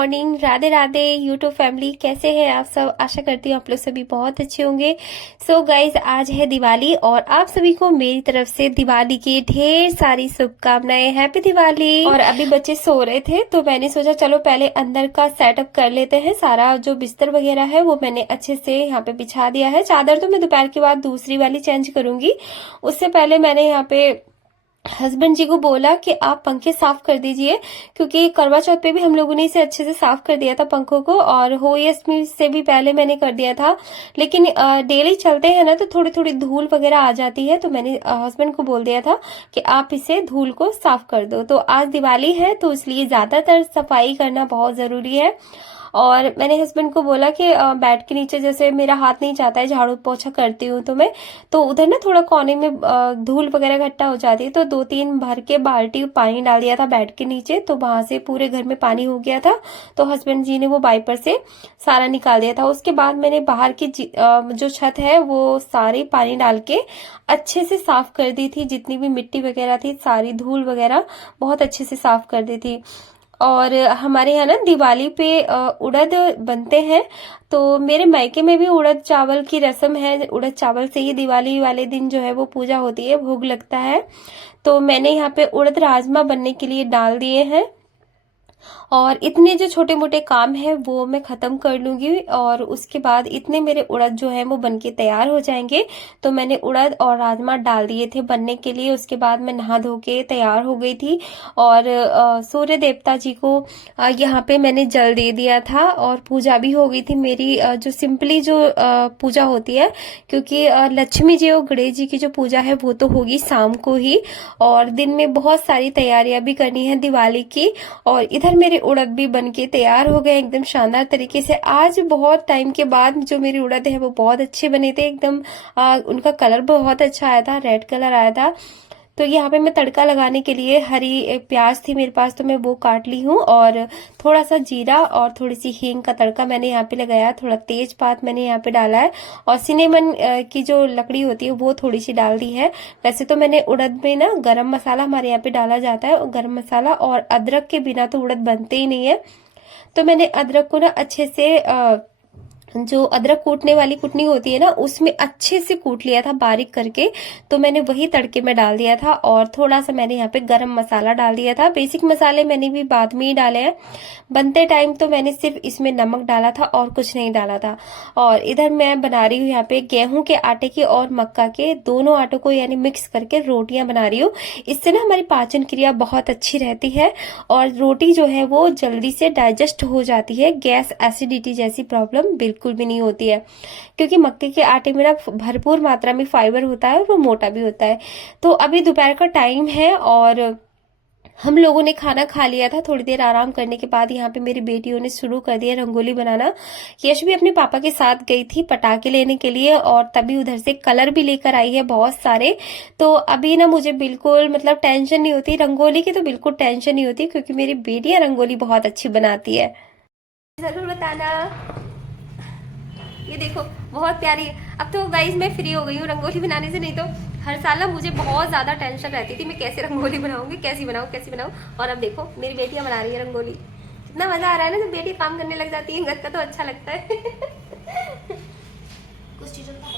Morning, Radhe Radhe YouTube family. कैसे हैं आप सब? आशा करती हूँ आप लोग सभी बहुत अच्छे होंगे। सो गाइज, आज है दिवाली और आप सभी को मेरी तरफ से दिवाली की ढेर सारी शुभकामनाएं। हैप्पी दिवाली। और अभी बच्चे सो रहे थे तो मैंने सोचा चलो पहले अंदर का सेटअप कर लेते हैं। सारा जो बिस्तर वगैरह है वो मैंने अच्छे से यहाँ पे बिछा दिया है। चादर तो मैं दोपहर के बाद दूसरी वाली चेंज करूंगी। उससे पहले मैंने यहाँ पे हस्बैंड जी को बोला कि आप पंखे साफ कर दीजिए, क्योंकि करवा चौथ पे भी हम लोगों ने इसे अच्छे से साफ कर दिया था पंखों को, और होली अष्टमी से भी पहले मैंने कर दिया था। लेकिन डेली चलते हैं ना तो थोड़ी थोड़ी धूल वगैरह आ जाती है, तो मैंने हस्बैंड को बोल दिया था कि आप इसे धूल को साफ कर दो। तो आज दिवाली है तो इसलिए ज्यादातर सफाई करना बहुत जरूरी है। और मैंने हस्बैंड को बोला कि बेड के नीचे जैसे मेरा हाथ नहीं जाता है झाड़ू पोछा करती हूँ तो मैं, तो उधर ना थोड़ा कोने में धूल वगैरह इकट्ठा हो जाती है, तो 2-3 भर के बाल्टी पानी डाल दिया था बेड के नीचे, तो वहां से पूरे घर में पानी हो गया था। तो हस्बैंड जी ने वो वाइपर से सारा निकाल दिया था। उसके बाद मैंने बाहर की जो छत है वो सारी पानी डाल के अच्छे से साफ कर दी थी। जितनी भी मिट्टी वगैरह थी, सारी धूल वगैरह बहुत अच्छे से साफ कर दी थी। और हमारे यहाँ ना दिवाली पे उड़द बनते हैं, तो मेरे मायके में भी उड़द चावल की रस्म है। उड़द चावल से ही दिवाली वाले दिन जो है वो पूजा होती है, भोग लगता है। तो मैंने यहाँ पे उड़द राजमा बनने के लिए डाल दिए हैं, और इतने जो छोटे मोटे काम है वो मैं खत्म कर लूंगी। और उसके बाद इतने मेरे उड़द जो है वो बनके तैयार हो जाएंगे। तो मैंने उड़द और राजमा डाल दिए थे बनने के लिए। उसके बाद मैं नहा धो के तैयार हो गई थी, और सूर्य देवता जी को यहाँ पे मैंने जल दे दिया था, और पूजा भी हो गई थी मेरी। जो सिंपली जो पूजा होती है, क्योंकि लक्ष्मी जी और गणेश जी की जो पूजा है वो तो होगी शाम को ही, और दिन में बहुत सारी तैयारियां भी करनी है दिवाली की। और इधर मेरे उड़द भी बनके तैयार हो गए एकदम शानदार तरीके से। आज बहुत टाइम के बाद जो मेरे उड़द है वो बहुत अच्छे बने थे एकदम। उनका कलर बहुत अच्छा आया था, रेड कलर आया था। तो यहाँ पे मैं तड़का लगाने के लिए हरी प्याज थी मेरे पास, तो मैं वो काट ली हूँ, और थोड़ा सा जीरा और थोड़ी सी हींग का तड़का मैंने यहाँ पे लगाया। थोड़ा तेज पात मैंने यहाँ पे डाला है, और सिनेमन की जो लकड़ी होती है वो थोड़ी सी डाल दी है। वैसे तो मैंने उड़द में ना गरम मसाला हमारे यहाँ पे डाला जाता है, गरम मसाला, और अदरक के बिना तो उड़द बनते ही नहीं है। तो मैंने अदरक को ना अच्छे से जो अदरक कूटने वाली कुटनी होती है ना, उसमें अच्छे से कूट लिया था बारीक करके। तो मैंने वही तड़के में डाल दिया था, और थोड़ा सा मैंने यहाँ पे गरम मसाला डाल दिया था। बेसिक मसाले मैंने भी बाद में ही डाले हैं। बनते टाइम तो मैंने सिर्फ इसमें नमक डाला था और कुछ नहीं डाला था। और इधर मैं बना रही हूँ यहाँ पे गेहूं के आटे की और मक्का के दोनों आटों को यानी मिक्स करके रोटियां बना रही हूँ। इससे ना हमारी पाचन क्रिया बहुत अच्छी रहती है, और रोटी जो है वो जल्दी से डाइजेस्ट हो जाती है। गैस एसिडिटी जैसी प्रॉब्लम बिल्कुल भी नहीं होती है, क्योंकि मक्के के आटे में ना भरपूर मात्रा में फाइबर होता है और वो मोटा भी होता है। तो अभी दोपहर का टाइम है और हम लोगों ने खाना खा लिया था। थोड़ी देर आराम करने के बाद यहाँ पे मेरी बेटियों ने शुरू कर दिया रंगोली बनाना। यश भी अपने पापा के साथ गई थी पटाखे लेने के लिए, और तभी उधर से कलर भी लेकर आई है बहुत सारे। तो अभी ना मुझे बिल्कुल मतलब टेंशन नहीं होती रंगोली की, तो बिल्कुल टेंशन नहीं होती, क्योंकि मेरी बेटियां रंगोली बहुत अच्छी बनाती है। जरूर बताना। ये देखो बहुत प्यारी है। अब तो गाइज मैं फ्री हो गई हूँ रंगोली बनाने से, नहीं तो हर साल ना मुझे बहुत ज्यादा टेंशन रहती थी मैं कैसे रंगोली बनाऊंगी, कैसी बनाऊं। और अब देखो मेरी बेटियां बना रही है रंगोली। इतना मजा आ रहा है ना जब बेटी काम करने लग जाती है घर का, तो अच्छा लगता है। कुछ चीजों का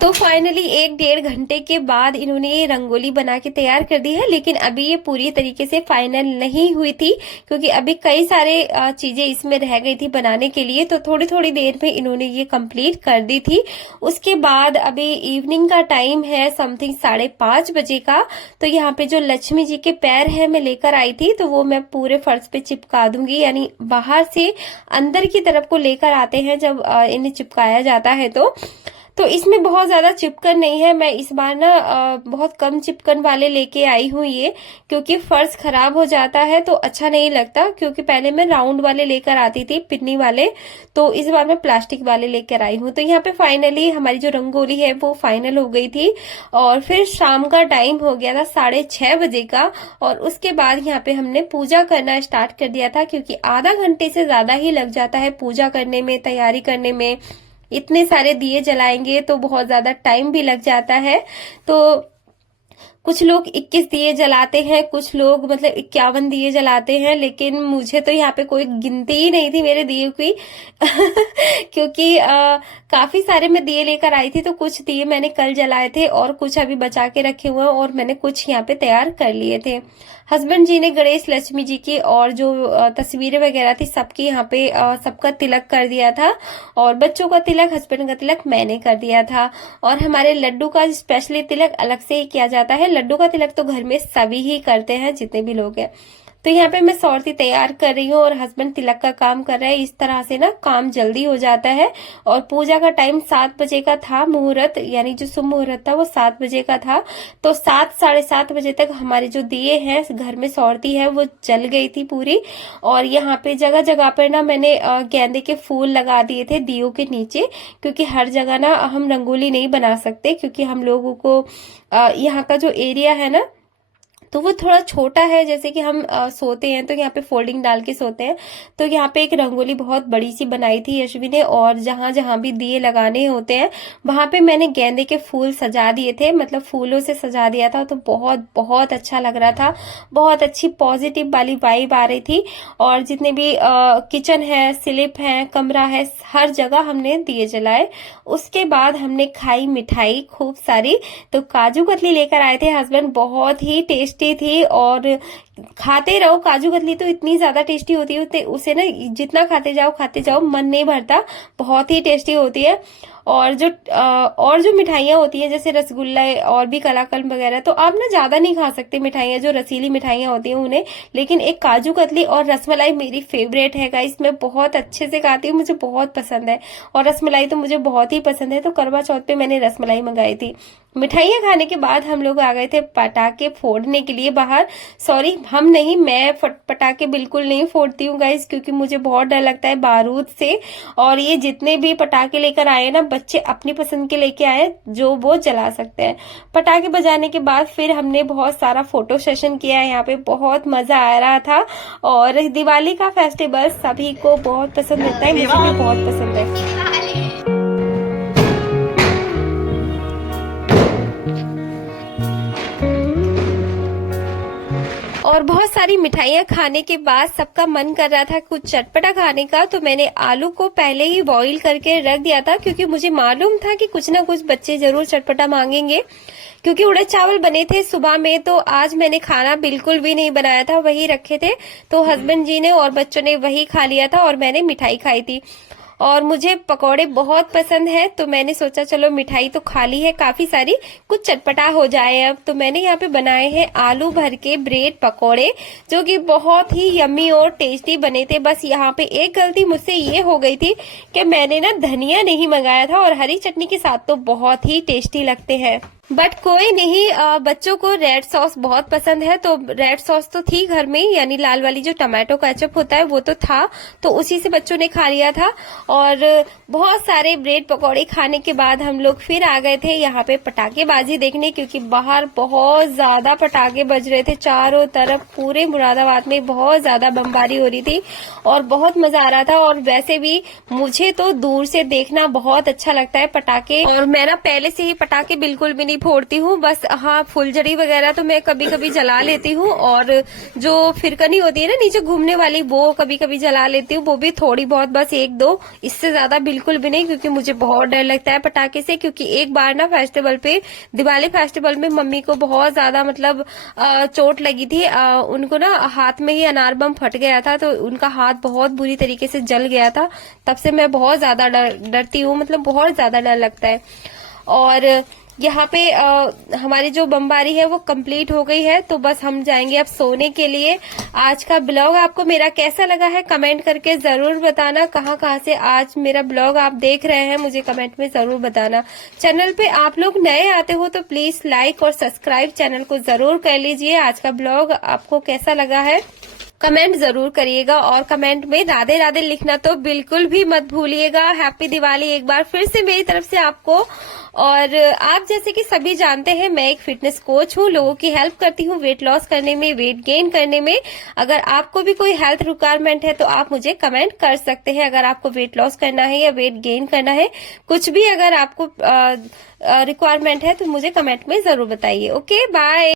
तो फाइनली 1-1.5 घंटे के बाद इन्होंने ये रंगोली बना के तैयार कर दी है। लेकिन अभी ये पूरी तरीके से फाइनल नहीं हुई थी, क्योंकि अभी कई सारे चीजें इसमें रह गई थी बनाने के लिए। तो थोड़ी थोड़ी देर में इन्होंने ये कंप्लीट कर दी थी। उसके बाद अभी इवनिंग का टाइम है, समथिंग 5:30 बजे का। तो यहाँ पे जो लक्ष्मी जी के पैर है मैं लेकर आई थी, तो वो मैं पूरे फर्श पे चिपका दूंगी। यानी बाहर से अंदर की तरफ को लेकर आते हैं जब इन्हें चिपकाया जाता है। तो इसमें बहुत ज्यादा चिपकन नहीं है। मैं इस बार ना बहुत कम चिपकन वाले लेके आई हूँ ये, क्योंकि फर्श खराब हो जाता है तो अच्छा नहीं लगता। क्योंकि पहले मैं राउंड वाले लेकर आती थी, पिन्नी वाले, तो इस बार मैं प्लास्टिक वाले लेकर आई हूँ। तो यहाँ पे फाइनली हमारी जो रंगोली है वो फाइनल हो गई थी। और फिर शाम का टाइम हो गया था 6:30 बजे का, और उसके बाद यहाँ पे हमने पूजा करना स्टार्ट कर दिया था, क्योंकि आधा घंटे से ज्यादा ही लग जाता है पूजा करने में, तैयारी करने में। इतने सारे दिए जलाएंगे तो बहुत ज्यादा टाइम भी लग जाता है। तो कुछ लोग 21 दिए जलाते हैं, कुछ लोग मतलब 51 दिए जलाते हैं, लेकिन मुझे तो यहाँ पे कोई गिनती ही नहीं थी मेरे दिए की क्योंकि काफी सारे मैं दिए लेकर आई थी, तो कुछ दिए मैंने कल जलाए थे और कुछ अभी बचा के रखे हुए हैं और मैंने कुछ यहाँ पे तैयार कर लिए थे। हस्बैंड जी ने गणेश लक्ष्मी जी की और जो तस्वीरें वगैरह थी सबकी यहाँ पे सबका तिलक कर दिया था, और बच्चों का तिलक, हस्बैंड का तिलक मैंने कर दिया था। और हमारे लड्डू का स्पेशली तिलक अलग से ही किया जाता है। लड्डू का तिलक तो घर में सभी ही करते हैं जितने भी लोग हैं। तो यहाँ पे मैं सौरती तैयार कर रही हूँ और हस्बैंड तिलक का काम कर रहे हैं। इस तरह से ना काम जल्दी हो जाता है। और पूजा का टाइम 7 बजे का था, मुहूर्त यानी जो शुभ मुहूर्त था वो 7 बजे का था। तो 7 साढ़े 7 बजे तक हमारे जो दिए हैं घर में सौरती है वो जल गई थी पूरी। और यहाँ पे जगह जगह पर ना मैंने गेंदे के फूल लगा दिए थे दियों के नीचे, क्योंकि हर जगह ना हम रंगोली नहीं बना सकते, क्योंकि हम लोगों को यहाँ का जो एरिया है ना तो वो थोड़ा छोटा है। जैसे कि हम सोते हैं तो यहाँ पे फोल्डिंग डाल के सोते हैं, तो यहाँ पे एक रंगोली बहुत बड़ी सी बनाई थी यशवी ने, और जहां जहां भी दिए लगाने होते हैं वहां पे मैंने गेंदे के फूल सजा दिए थे, मतलब फूलों से सजा दिया था। तो बहुत बहुत अच्छा लग रहा था, बहुत अच्छी पॉजिटिव वाली वाइब आ रही थी। और जितने भी किचन है, स्लिप है, कमरा है, हर जगह हमने दिए जलाए। उसके बाद हमने खाई मिठाई खूब सारी। तो काजू कतली लेकर आए थे हस्बैंड, बहुत ही टेस्टी थी और खाते रहो। काजू कतली तो इतनी ज्यादा टेस्टी होती है, उसे ना जितना खाते जाओ मन नहीं भरता, बहुत ही टेस्टी होती है। और जो मिठाइयाँ होती हैं जैसे रसगुल्ला और भी कलाकंद वगैरह, तो आप ना ज्यादा नहीं खा सकते मिठाइयाँ, जो रसीली मिठाइयाँ होती हैं उन्हें। लेकिन एक काजू कतली और रसमलाई मेरी फेवरेट है गाइस, मैं बहुत अच्छे से खाती हूँ, मुझे बहुत पसंद है। और रसमलाई तो मुझे बहुत ही पसंद है, तो करवा चौथ पे मैंने रसमलाई मंगाई थी। मिठाइयाँ खाने के बाद हम लोग आ गए थे पटाखे फोड़ने के लिए बाहर। सॉरी, हम नहीं, मैं पटाखे बिल्कुल नहीं फोड़ती हूँ गाइस, क्योंकि मुझे बहुत डर लगता है बारूद से। और ये जितने भी पटाखे लेकर आए ना, बच्चे अपनी पसंद के लेके आए जो वो जला सकते हैं। पटाखे बजाने के बाद फिर हमने बहुत सारा फोटो सेशन किया, यहाँ पे बहुत मजा आ रहा था। और दिवाली का फेस्टिवल सभी को बहुत पसंद होता है, मुझे भी बहुत पसंद है। और बहुत सारी मिठाइयाँ खाने के बाद सबका मन कर रहा था कुछ चटपटा खाने का, तो मैंने आलू को पहले ही बॉईल करके रख दिया था, क्योंकि मुझे मालूम था कि कुछ ना कुछ बच्चे जरूर चटपटा मांगेंगे। क्योंकि उड़द चावल बने थे सुबह में, तो आज मैंने खाना बिल्कुल भी नहीं बनाया था, वही रखे थे। तो हस्बैंड जी ने और बच्चों ने वही खा लिया था और मैंने मिठाई खाई थी। और मुझे पकौड़े बहुत पसंद है, तो मैंने सोचा चलो मिठाई तो खा ली है काफी सारी, कुछ चटपटा हो जाए अब। तो मैंने यहाँ पे बनाए हैं आलू भर के ब्रेड पकौड़े, जो कि बहुत ही यम्मी और टेस्टी बने थे। बस यहाँ पे एक गलती मुझसे ये हो गई थी कि मैंने ना धनिया नहीं मंगाया था, और हरी चटनी के साथ तो बहुत ही टेस्टी लगते हैं। बट कोई नहीं, बच्चों को रेड सॉस बहुत पसंद है, तो रेड सॉस तो थी घर में, यानी लाल वाली जो टमाटो केचप होता है वो तो था, तो उसी से बच्चों ने खा लिया था। और बहुत सारे ब्रेड पकौड़े खाने के बाद हम लोग फिर आ गए थे यहाँ पे पटाखेबाजी देखने, क्योंकि बाहर बहुत ज्यादा पटाखे बज रहे थे चारों तरफ। पूरे मुरादाबाद में बहुत ज्यादा बमबारी हो रही थी और बहुत मजा आ रहा था। और वैसे भी मुझे तो दूर से देखना बहुत अच्छा लगता है पटाखे, और मैं ना पहले से ही पटाखे बिल्कुल भी नहीं फोड़ती हूँ। बस हाँ, फुलझड़ी वगैरह तो मैं कभी कभी जला लेती हूँ, और जो फिरकनी होती है ना नीचे घूमने वाली, वो कभी कभी जला लेती हूँ, वो भी थोड़ी बहुत, बस 1-2, इससे ज्यादा बिल्कुल भी नहीं, क्योंकि मुझे बहुत डर लगता है पटाखे से। क्योंकि एक बार ना फेस्टिवल पे, दिवाली फेस्टिवल में मम्मी को बहुत ज्यादा मतलब चोट लगी थी, उनको ना हाथ में ही अनार बम फट गया था, तो उनका हाथ बहुत बुरी तरीके से जल गया था। तब से मैं बहुत ज्यादा डरती हूँ, मतलब बहुत ज्यादा डर लगता है। और यहाँ पे हमारी जो बमबारी है वो कंप्लीट हो गई है, तो बस हम जाएंगे अब सोने के लिए। आज का ब्लॉग आपको मेरा कैसा लगा है कमेंट करके जरूर बताना। कहाँ से आज मेरा ब्लॉग आप देख रहे हैं मुझे कमेंट में जरूर बताना। चैनल पे आप लोग नए आते हो तो प्लीज लाइक और सब्सक्राइब चैनल को जरूर कर लीजिए। आज का ब्लॉग आपको कैसा लगा है कमेंट जरूर करिएगा, और कमेंट में राधे राधे लिखना तो बिल्कुल भी मत भूलिएगा। हैप्पी दिवाली एक बार फिर से मेरी तरफ से आपको। और आप जैसे कि सभी जानते हैं, मैं एक फिटनेस कोच हूँ, लोगों की हेल्प करती हूँ वेट लॉस करने में, वेट गेन करने में। अगर आपको भी कोई हेल्थ रिक्वायरमेंट है तो आप मुझे कमेंट कर सकते हैं। अगर आपको वेट लॉस करना है या वेट गेन करना है, कुछ भी अगर आपको रिक्वायरमेंट है तो मुझे कमेंट में जरूर बताइए। Okay, bye.